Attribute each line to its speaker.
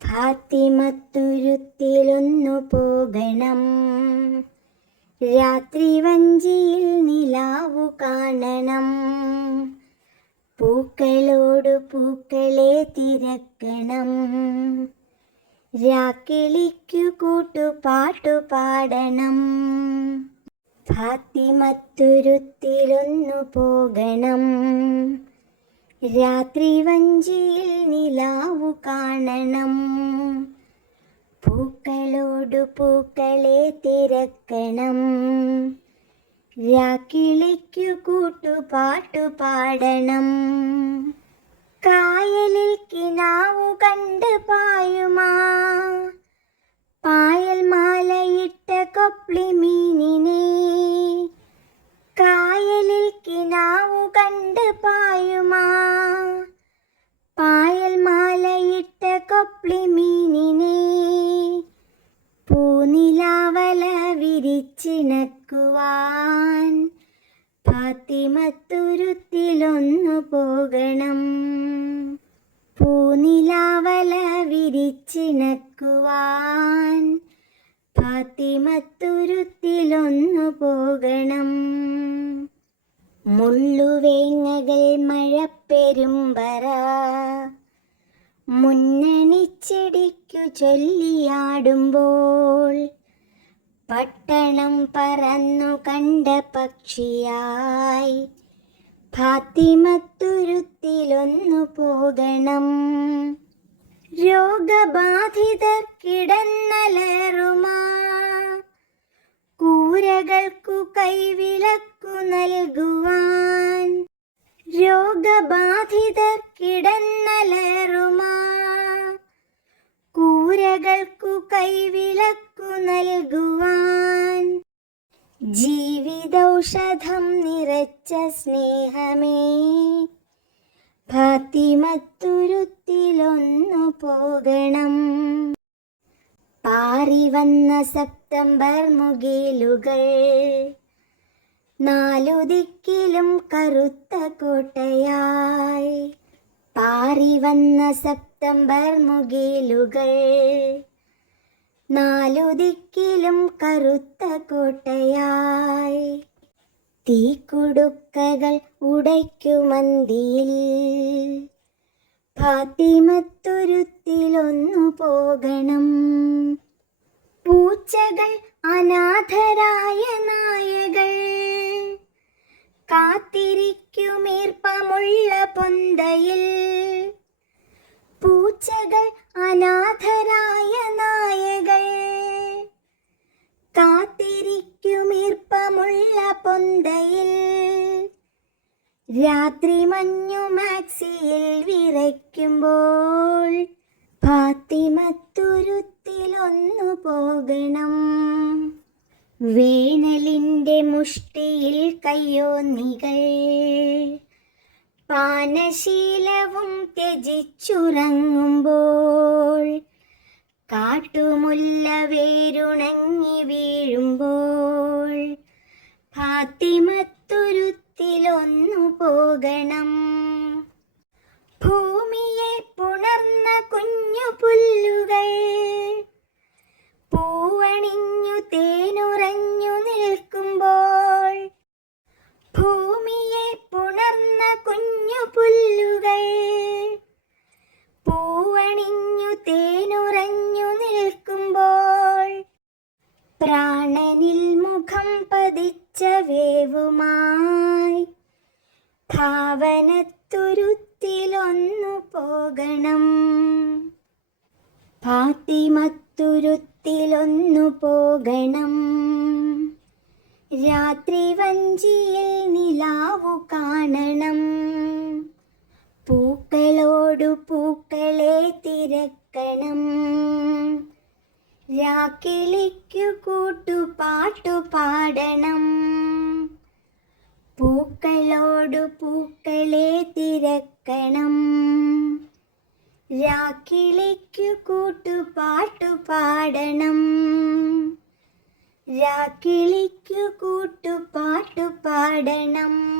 Speaker 1: ഫാത്തിമത്തുരുത്തിലൊന്നു പോകണം. രാത്രി വഞ്ചിയിൽ നിലാവു കാണണം. പൂക്കളോട് പൂക്കളെ തിരക്കണം. രാക്കിളിക്കു കൂട്ടുപാട്ടു പാടണം. ഫാത്തിമത്തുരുത്തിലൊന്നു പോകണം. രാത്രി വഞ്ചിയിൽ നിലാവു കാണണം. പൂക്കളോടു പൂക്കളെ തിരക്കണം. രാക്കിളിക്കു കൂട്ടുപാട്ടു പാടണം. കായലിൽ കിനാവു കണ്ട് പായുമാ. പായൽ മാലയിട്ട കൊപ്ലി മീനിനെ. വിരിച്ചിണക്കുവാൻ ഫാത്തിമത്തുരുത്തിലൊന്നു പോകണം. പൂനിലാവല വിരിച്ചിണക്കുവാൻ ഫാത്തിമത്തുരുത്തിലൊന്നു പോകണം. മുള്ളുവേങ്ങകൾ മഴപ്പെരുമ്പറ മുന്നണിച്ചെടിക്കു ചൊല്ലിയാടുമ്പോൾ പട്ടണം പറന്നു കണ്ട പക്ഷിയായി. ഫാത്തിമത്തുരുത്തിലൊന്നു പോകണം. രോഗബാധിതർ കിടന്നലറുമാ. കൂരകൾക്കു കൈവിലക്കു നൽകുവാൻ. രോഗബാധിതർ കിടന്നലറുമാ. കൂരകൾക്കു കൈവിളക്കു നൽകുവാൻ. ജീവിതൗഷധം നിറച്ച സ്നേഹമേ. ഫാത്തിമത്തുരുത്തിലൊന്നു പോകണം. പാറി വന്ന സെപ്റ്റംബർ മുകിലുകൾ. നാലു ദിക്കിലും കറുത്ത കോട്ടയായി. പാറി വന്ന സെപ്റ്റംബർ മുകിലുകൾ. നാലു ദിക്കിലും കറുത്ത കോട്ടയായി. തീക്കുടുക്കകൾ ഉടയ്ക്കുമന്തിയിൽ ഫാത്തിമത്തുരുത്തിലൊന്നു പോകണം. പൂച്ചകൾ അനാഥരായ നായകൾ. കാത്തിരിക്കുമീർപ്പമുള്ള പൊന്തയിൽ. രാത്രി മഞ്ഞു മാക്സിയിൽ വിറയ്ക്കുമ്പോൾ ഫാത്തിമത്തുരുത്തിലൊന്നു പോകണം. വേനലിന്റെ മുഷ്ടിയിൽ കയ്യോന്നികൾ പാനശീലവും ത്യജിച്ചുറങ്ങുമ്പോൾ കാട്ടുമുല്ല വേരുണങ്ങി വീഴുമ്പോൾ ഫാത്തിമത്തുരുത്തിലൊന്നു പോകണം. ഭൂമിയെ പുണർന്ന കുഞ്ഞു പുല്ലുകൾ. പൂവണിഞ്ഞു തേനുറഞ്ഞു നിൽക്കുമ്പോൾ ഭൂമിയെ പുണർന്ന കുഞ്ഞു പുല്ലുകൾ. പൂവണിഞ്ഞു തേനുറഞ്ഞു നിൽക്കുമ്പോൾ പ്രാണനിൽ മുഖം പതിച്ച വേവുമായി ഭാവനത്തുരുത്തിലൊന്നു പോകണം. ഫാത്തിമത്തുരുത്തിലൊന്നു പോകണം. രാത്രി വഞ്ചിയിൽ നിലാവു കാണണം. പൂക്കളോടു പൂക്കളെ തിരക്കണം. രാക്കിളിക്കു കൂട്ടുപാട്ടു പാടണം. പൂക്കളോടു പൂക്കളെ തിരക്കണം. രാക്കിളിക്കു കൂട്ടുപാട്ടു പാടണം. രാക്കിളിക്കു കൂട്ടുപാട്ടു പാടണം.